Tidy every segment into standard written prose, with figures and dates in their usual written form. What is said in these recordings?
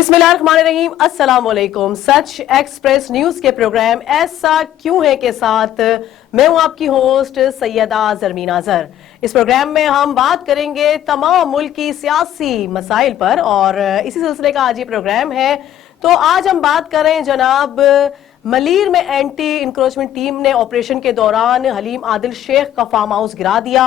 बिस्मिल्लाहिर्रहमानिर्रहीम, अस्सलाम वालेकुम। सच एक्सप्रेस न्यूज के प्रोग्राम ऐसा क्यों है के साथ मैं हूं आपकी होस्ट सैयदा जरमीन अजहर। इस प्रोग्राम में हम बात करेंगे तमाम मुल्क की सियासी मसाइल पर और इसी सिलसिले का आज ये प्रोग्राम है। तो आज हम बात करें जनाब मलीर में एंटी इंक्रोचमेंट टीम ने ऑपरेशन के दौरान हलीम आदिल शेख का फार्म हाउस गिरा दिया।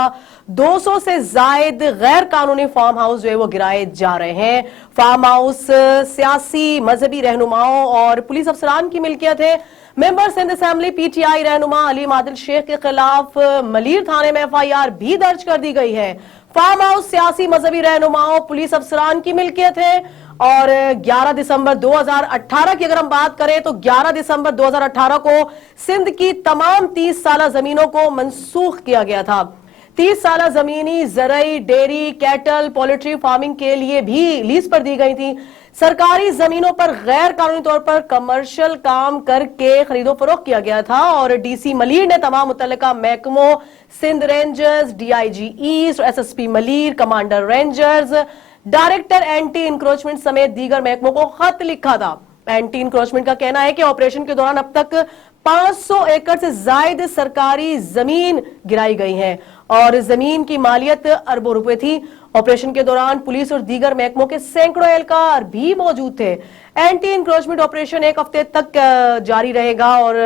200 से जायद गैर कानूनी फार्म हाउस जो है वो गिराए जा रहे हैं। फार्म हाउस सियासी मजहबी रहनुमाओं और पुलिस अफसरान की मिल्कियत है। मेंबर सिंध असेंबली पीटीआई रहनुमा हलीम आदिल शेख के खिलाफ मलीर थाने में एफआईआर भी दर्ज कर दी गई है। फार्म हाउस सियासी मजहबी रहनुमाओं पुलिस अफसरान की मिल्कियत है और 11 दिसंबर 2018 की अगर हम बात करें तो 11 दिसंबर 2018 को सिंध की तमाम 30 साला जमीनों को मंसूख किया गया था। 30 साला जमीनी जरई डेयरी कैटल पोल्ट्री फार्मिंग के लिए भी लीज पर दी गई थी। सरकारी जमीनों पर गैर कानूनी तौर पर कमर्शियल काम करके खरीदो फरोख्त किया गया था और डीसी मलीर ने तमाम मुतल्लिका महकमों Sindh rangers, DIG east, SSP Malir, commander rangers, director anti encroachment समेत दीगर महकमों को खत लिखा था। एंटी इंक्रोचमेंट का कहना है कि ऑपरेशन के दौरान अब तक 500 एकड़ से ज्यादा सरकारी जमीन गिराई गई है और जमीन की मालियत अरबों रुपए थी। ऑपरेशन के दौरान पुलिस और दीगर महकमों के सैकड़ों एहलकार भी मौजूद थे। एंटी इंक्रोचमेंट ऑपरेशन एक हफ्ते तक जारी रहेगा और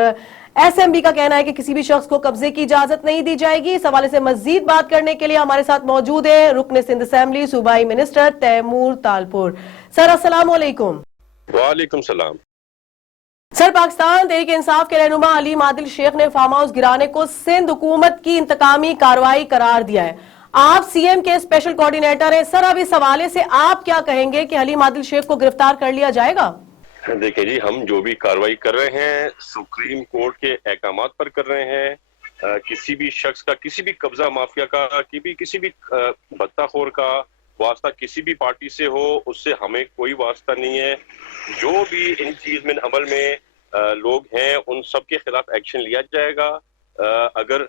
एसएमबी का कहना है कि किसी भी शख्स को कब्जे की इजाजत नहीं दी जाएगी। इस हवाले से मजीद बात करने के लिए हमारे साथ मौजूद है रुकन सिंध असेंबली सूबाई मिनिस्टर तैमूर तालपुर। सर अस्सलाम वालेकुम। वालेकुम सलाम। सर, पाकिस्तान तहरीक इंसाफ के रहनुमा हलीम आदिल शेख ने फार्म हाउस गिराने को सिंध हुकूमत की इंतकामी कार्रवाई करार दिया है। आप सीएम के स्पेशल कोऑर्डिनेटर हैं सर, अब इस हवाले से आप क्या कहेंगे कि हलीम आदिल शेख को गिरफ्तार कर लिया जाएगा? देखिए जी, हम जो भी कार्रवाई कर रहे हैं सुप्रीम कोर्ट के अहकामात पर कर रहे हैं। किसी भी शख्स का, किसी भी कब्जा माफिया का, किसी भी भत्ताखोर का वास्ता किसी भी पार्टी से हो, उससे हमें कोई वास्ता नहीं है। जो भी इन चीज में अमल में लोग हैं उन सब के खिलाफ एक्शन लिया जाएगा। अगर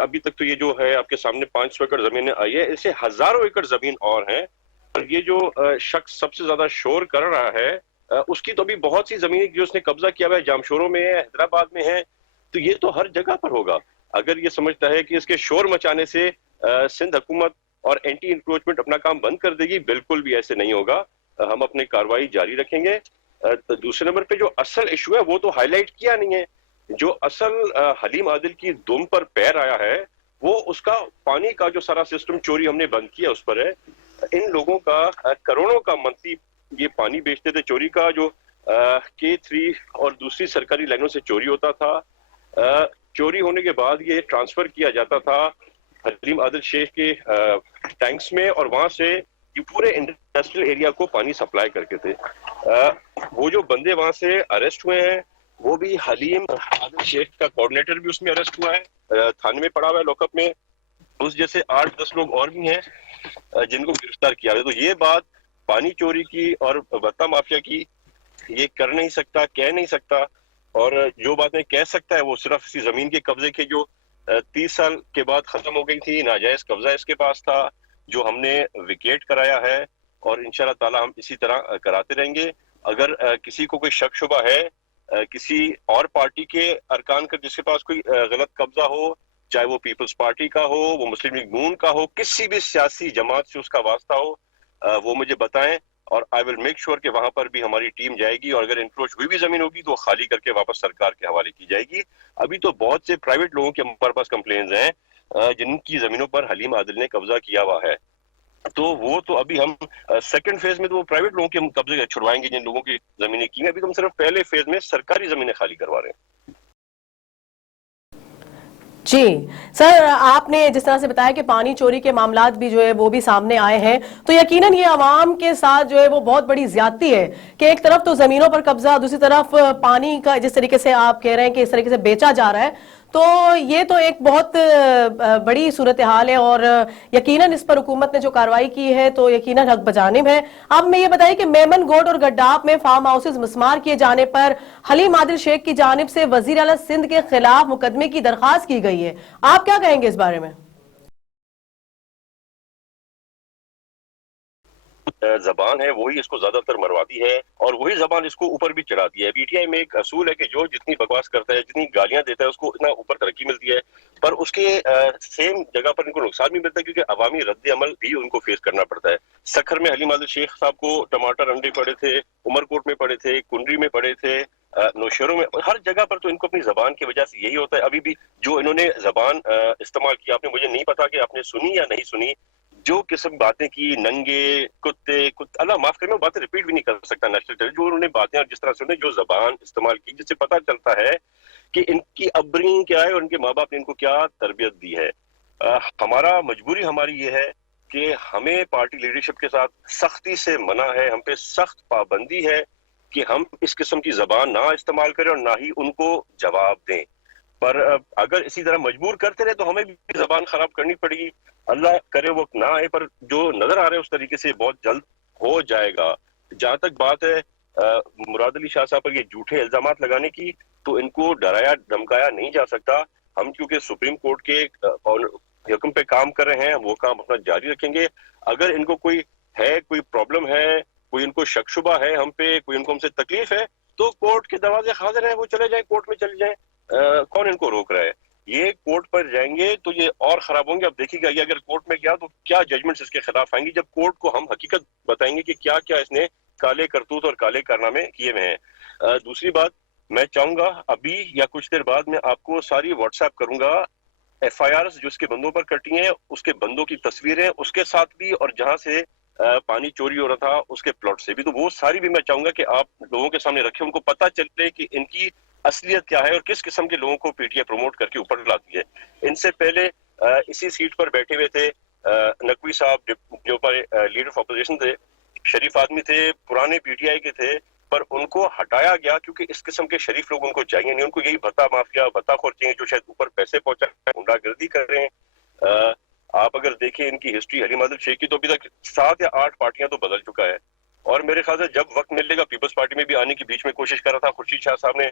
अभी तक तो ये जो है आपके सामने 500 एकड़ जमीन आई है, इससे हजारों एकड़ जमीन और हैं। और ये जो शख्स सबसे ज्यादा शोर कर रहा है उसकी तो अभी बहुत सी जमीन जो उसने कब्जा किया हुआ है, जामशोरों में है, हैदराबाद में है, तो ये तो हर जगह पर होगा। अगर ये समझता है कि इसके शोर मचाने से सिंध हुकूमत और एंटी इंक्रोचमेंट अपना काम बंद कर देगी, बिल्कुल भी ऐसे नहीं होगा। हम अपनी कार्रवाई जारी रखेंगे। तो दूसरे नंबर पे जो असल इशू है वो तो हाईलाइट किया नहीं है। जो असल हलीम आदिल की दुम पर पैर आया है वो उसका पानी का जो सारा सिस्टम चोरी हमने बंद किया उस पर है। इन लोगों का करोड़ों का मंथली ये पानी बेचते थे, चोरी का जो K3 और दूसरी सरकारी लाइनों से चोरी होता था। चोरी होने के बाद ये ट्रांसफर किया जाता था हलीम आदिल शेख के टैंक्स में और वहां से ये पूरे इंडस्ट्रियल एरिया को पानी सप्लाई करके थे। वो जो बंदे वहां से अरेस्ट हुए हैं वो भी हलीम आदिल शेख का कोऑर्डिनेटर भी उसमें अरेस्ट हुआ है, थाने में पड़ा हुआ है लॉकअप में। उस जैसे 8-10 लोग और भी हैं जिनको गिरफ्तार किया है। तो ये बात पानी चोरी की और भत्ता माफिया की ये कर नहीं सकता, कह नहीं सकता। और जो बातें कह सकता है वो सिर्फ इसी जमीन के कब्जे के जो 30 साल के बाद खत्म हो गई थी, नाजायज कब्जा इसके पास था, जो हमने विकेट कराया है और इंशाल्लाह ताला हम इसी तरह कराते रहेंगे। अगर किसी को कोई शक शुबा है किसी और पार्टी के अरकान का जिसके पास कोई गलत कब्जा हो, चाहे वो पीपल्स पार्टी का हो, वो मुस्लिम लीग नून का हो, किसी भी सियासी जमात से उसका वास्ता हो, वो मुझे बताएं और आई विल मेक श्योर कि वहां पर भी हमारी टीम जाएगी और अगर इंक्रोच हुई भी जमीन होगी तो खाली करके वापस सरकार के हवाले की जाएगी। अभी तो बहुत से प्राइवेट लोगों के हमारे पास कंप्लेंट्स हैं जिनकी जमीनों पर हलीम आदिल ने कब्जा किया हुआ है। तो वो तो अभी हम सेकंड फेज में तो वो प्राइवेट लोगों के कब्जे छुड़वाएंगे जिन लोगों की जमीनें की हैं। अभी तो हम सिर्फ पहले फेज में सरकारी जमीनें खाली करवा रहे हैं। जी सर, आपने जिस तरह से बताया कि पानी चोरी के मामलात भी जो है वो भी सामने आए हैं, तो यकीनन ये अवाम के साथ जो है वो बहुत बड़ी ज्यादती है कि एक तरफ तो जमीनों पर कब्जा, दूसरी तरफ पानी का जिस तरीके से आप कह रहे हैं कि इस तरीके से बेचा जा रहा है, तो ये तो एक बहुत बड़ी सूरत हाल है और यकीनन इस पर हुकूमत ने जो कार्रवाई की है तो यकीनन हक बजानिब है। अब मैं ये बताइए कि मेमन गोड और गड्डाप में फार्म हाउसेज मस्मार किए जाने पर हलीम आदिल शेख की जानिब से वजीर आला सिंध के खिलाफ मुकदमे की दरखास्त की गई है, आप क्या कहेंगे इस बारे में? زبان ہے وہی اس کو زیادہ تر مرواتی ہے اور وہی زبان اس کو اوپر بھی چڑھاتی ہے. پی ٹی آئی میں ایک اصول ہے کہ جو جتنی بکواس کرتا ہے, جتنی گالیاں دیتا ہے, اس کو اتنا اوپر ترقی ملتی ہے, پر اس کے سیم جگہ پر ان کو نقصان بھی ملتا ہے کیونکہ عوامی رد عمل بھی ان کو فیس کرنا پڑتا ہے. سکھر میں حلیم عادل شیخ صاحب کو ٹماٹر انڈے پڑے تھے, عمر کوٹ میں پڑے تھے, کنڈری میں پڑے تھے, نوشہروں میں, ہر جگہ پر تو ان کو اپنی زبان کی وجہ سے یہی ہوتا ہے. ابھی بھی جو انہوں نے زبان استعمال کی, آپ نے, مجھے نہیں پتا کہ آپ نے سنی یا نہیں سنی, جو قسم باتیں کی, ننگے کتے, اللہ معاف کرے, میں باتیں ریپیٹ بھی نہیں کر سکتا نیشنل ٹیلی, جو انہوں نے باتیں جس طرح سے جو زبان استعمال کی, جس سے پتہ چلتا ہے کہ ان کی اپبرنگنگ کیا ہے اور ان کے ماں باپ نے ان کو کیا تربیت دی ہے. ہمارا مجبوری ہماری یہ ہے کہ ہمیں پارٹی لیڈرشپ کے ساتھ سختی سے منع ہے, ہم پہ سخت پابندی ہے کہ ہم اس قسم کی زبان نہ استعمال کریں اور نہ ہی ان کو جواب دیں. پر اگر اسی طرح مجبور کرتے رہے تو ہمیں بھی زبان خراب کرنی پڑے گی. اللہ کرے وہ نہ آئے, پر جو نظر آ رہا ہے اس طریقے سے بہت جلد ہو جائے گا. جہاں تک بات ہے مراد علی شاہ صاحب پر یہ جھوٹے الزامات لگانے کی, تو ان کو ڈرایا دھمکایا نہیں جا سکتا. ہم کیونکہ سپریم کورٹ کے حکم پہ کام کر رہے ہیں, وہ کام اپنا جاری رکھیں گے. اگر ان کو کوئی ہے, کوئی پرابلم ہے, کوئی ان کو شک شبہ ہے ہم پہ, کوئی ان کو ہم سے تکلیف ہے, تو کورٹ کے دروازے حاضر ہیں, وہ چلے جائیں, کورٹ میں چلے جائیں. کون ان کو روک رہا ہے؟ یہ کورٹ پر جائیں گے تو یہ اور خراب ہوں گے. اب دیکھیے گا یہ اگر کورٹ میں گیا تو کیا ججمنٹس اس کے خلاف آئیں گی, جب کورٹ کو ہم حقیقت بتائیں گے کہ کیا کیا اس نے کالے کرتوت اور کالے کارنامے کیے ہوئے ہیں. دوسری بات, میں چاہوں گا ابھی یا کچھ دیر بعد میں آپ کو ساری واٹس ایپ کروں گا ایف آئی آرز جو اس کے بندوں پر کٹی ہیں, اس کے بندوں کی تصویریں اس کے ساتھ بھی, اور جہاں سے پانی چوری ہو رہا تھا اس کے پلاٹ سے بھی, تو وہ ساری بھی میں چاہوں گا کہ آپ لوگوں کے سامنے رکھیں, ان کو پتہ چلے کہ ان کی اصلیت کیا ہے اور کس قسم کے لوگوں کو پی ٹی آئی پروموٹ کر کے اوپر لاتی ہے. ان سے پہلے اسی سیٹ پر بیٹھے ہوئے تھے نقوی صاحب, جو پر لیڈر آف اپوزیشن تھے, شریف آدمی تھے, پرانے پی ٹی آئی کے تھے, پر ان کو ہٹایا گیا کیونکہ اس قسم کے شریف لوگ ان کو چاہیے نہیں. ان کو یہی بھتا مافیا, بھتا خور چاہیے جو شاید اوپر پیسے پہنچا ہے, گنڈا گردی کر رہے ہیں. آپ اگر دیکھیں ان کی ہسٹری حلیم عادل شیخ کی, تو ابھی تک 7 یا 8 پارٹیاں تو بدل چکا ہے. اور میرے خیال سے جب وقت ملے گا پیپلز پارٹی میں بھی آنے کی بیچ میں کوشش کر رہا تھا, خورشید شاہ صاحب نے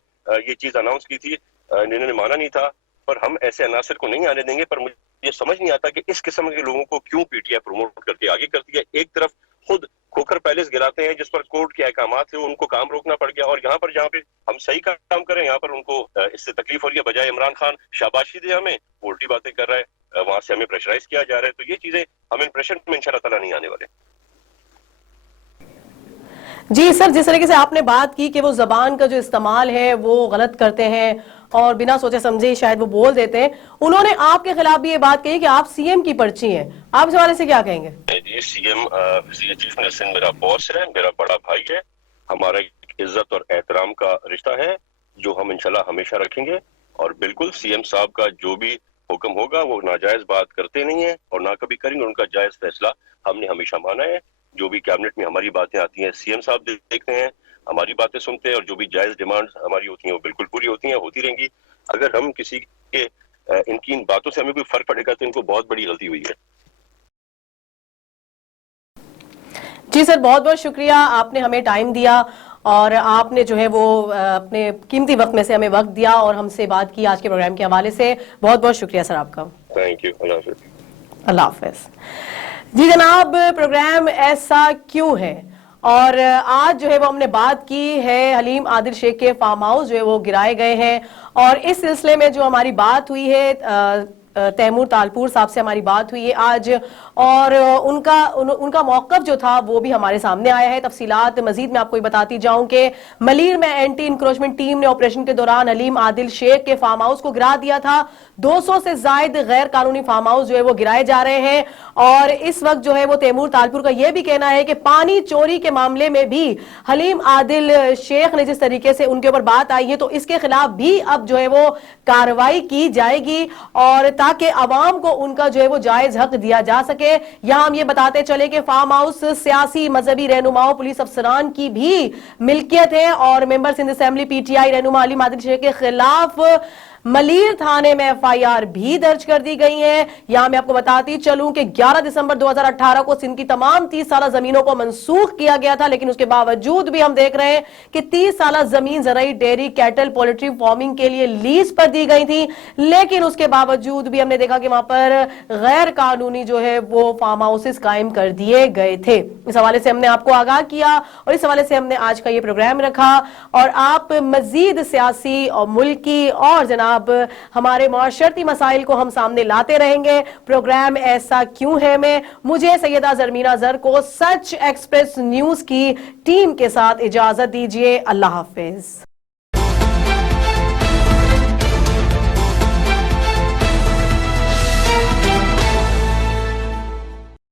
یہ چیز اناؤنس کی تھی, انہوں نے مانا نہیں تھا, پر ہم ایسے عناصر کو نہیں آنے دیں گے. پر مجھے یہ سمجھ نہیں آتا کہ اس قسم کے لوگوں کو کیوں پی ٹی آئی پروموٹ کر کے آگے کرتی ہے. ایک طرف خود کھوکھر پیلس گراتے ہیں جس پر کورٹ کے احکامات تھے, ان کو کام روکنا پڑ گیا, اور یہاں پر جہاں پہ ہم صحیح کام کریں یہاں پر ان کو اس سے تکلیف ہو رہی ہے. بجائے عمران خان شاباشی دے ہمیں, الٹی باتیں کر رہا ہے, وہاں سے ہمیں پریشرائز کیا جا رہا ہے. تو یہ چیزیں ہم امپریشن میں انشاءاللہ تعالیٰ نہیں آنے والے. جی سر, جس طریقے سے آپ نے بات کی کہ وہ زبان کا جو استعمال ہے وہ غلط کرتے ہیں اور بنا سوچے سمجھے شاید وہ بول دیتے ہیں, انہوں نے آپ کے خلاف بھی یہ بات کہی کہ آپ سی ایم کی پرچی ہیں, آپ اس حوالے سے کیا کہیں گے؟ جی, سی ایم چیف منسٹر میرا باس ہے, میرا بڑا بھائی ہے, ہمارا عزت اور احترام کا رشتہ ہے جو ہم انشاءاللہ ہمیشہ رکھیں گے. اور بالکل سی ایم صاحب کا جو بھی حکم ہوگا وہ ناجائز بات کرتے نہیں ہیں اور نہ کبھی کریں گے. ان کا جائز فیصلہ ہم نے ہمیشہ مانا ہے. جو بھی کیبنٹ میں ہماری باتیں آتی ہیں سی ایم صاحب دیکھتے ہیں, ہماری باتیں سنتے ہیں, اور جو بھی جائز ڈیمانڈ ہماری ہوتی ہیں وہ بالکل پوری ہوتی ہیں, ہوتی رہیں گی. اگر ہم کسی کے ان کی ان باتوں سے ہمیں کوئی فرق پڑے گا تو ان کو بہت بڑی غلطی ہوئی ہے. جی سر, بہت بہت شکریہ, آپ نے ہمیں ٹائم دیا اور آپ نے جو ہے وہ اپنے قیمتی وقت میں سے ہمیں وقت دیا اور ہم سے بات کی آج کے پروگرام کے حوالے سے. بہت بہت شکریہ سر آپ کا. تھینک یو, اللہ حافظ. اللہ حافظ. جی جناب, پروگرام ایسا کیوں ہے, اور آج جو ہے وہ ہم نے بات کی ہے حلیم عادل شیخ کے فارم ہاؤس جو ہے وہ گرائے گئے ہیں, اور اس سلسلے میں جو ہماری بات ہوئی ہے تیمور تالپور صاحب سے ہماری بات ہوئی ہے آج, اور ان کا موقف جو تھا وہ بھی ہمارے سامنے آیا ہے. تفصیلات مزید میں آپ کو بتاتی جاؤں کہ ملیر میں اینٹی انکروچمنٹ ٹیم نے آپریشن کے دوران حلیم عادل شیخ کے فارم ہاؤس کو گرا دیا تھا. 200 سے زائد غیر قانونی فارم ہاؤس جو ہے وہ گرائے جا رہے ہیں, اور اس وقت جو ہے وہ تیمور تالپور کا یہ بھی کہنا ہے کہ پانی چوری کے معاملے میں بھی حلیم عادل شیخ نے جس طریقے سے ان کے اوپر بات آئی ہے تو اس کے خلاف بھی اب جو ہے وہ کارروائی کی جائے گی, اور تاکہ عوام کو ان کا جو ہے وہ جائز حق دیا جا سکے. یہاں ہم یہ بتاتے چلے کہ فارم ہاؤس سیاسی مذہبی رہنماؤں پولیس افسران کی بھی ملکیت ہے, اور member Sindh assembly P T I رہنما حلیم عادل شیخ کے خلاف मलीर थाने में FIR भी दर्ज कर दी गई है। यहां मैं आपको बताती चलूं कि 11 दिसंबर 2018 को सिंध की तमाम 30 साल जमीनों को मंसूख किया गया था, लेकिन उसके बावजूद भी हम देख रहे हैं कि 30 साल जमीन ज़राई, डेयरी, कैटल, पोल्ट्री फार्मिंग के लिए लीज पर दी गई थी, लेकिन उसके बावजूद भी हमने देखा कि वहां पर गैर कानूनी जो है वो फार्म हाउसेस कायम कर दिए गए थे। इस हवाले से हमने आपको आगाह किया और इस हवाले से हमने आज का ये प्रोग्राम रखा। और आप मजीद सियासी और मुल्की और जनाब हमारे माशरती मसाइल को हम सामने लाते रहेंगे। प्रोग्राम ऐसा क्यों है में मुझे सैयदा ज़रमीना ज़र को सच एक्सप्रेस न्यूज की टीम के साथ इजाजत दीजिए। अल्लाह हाफिज।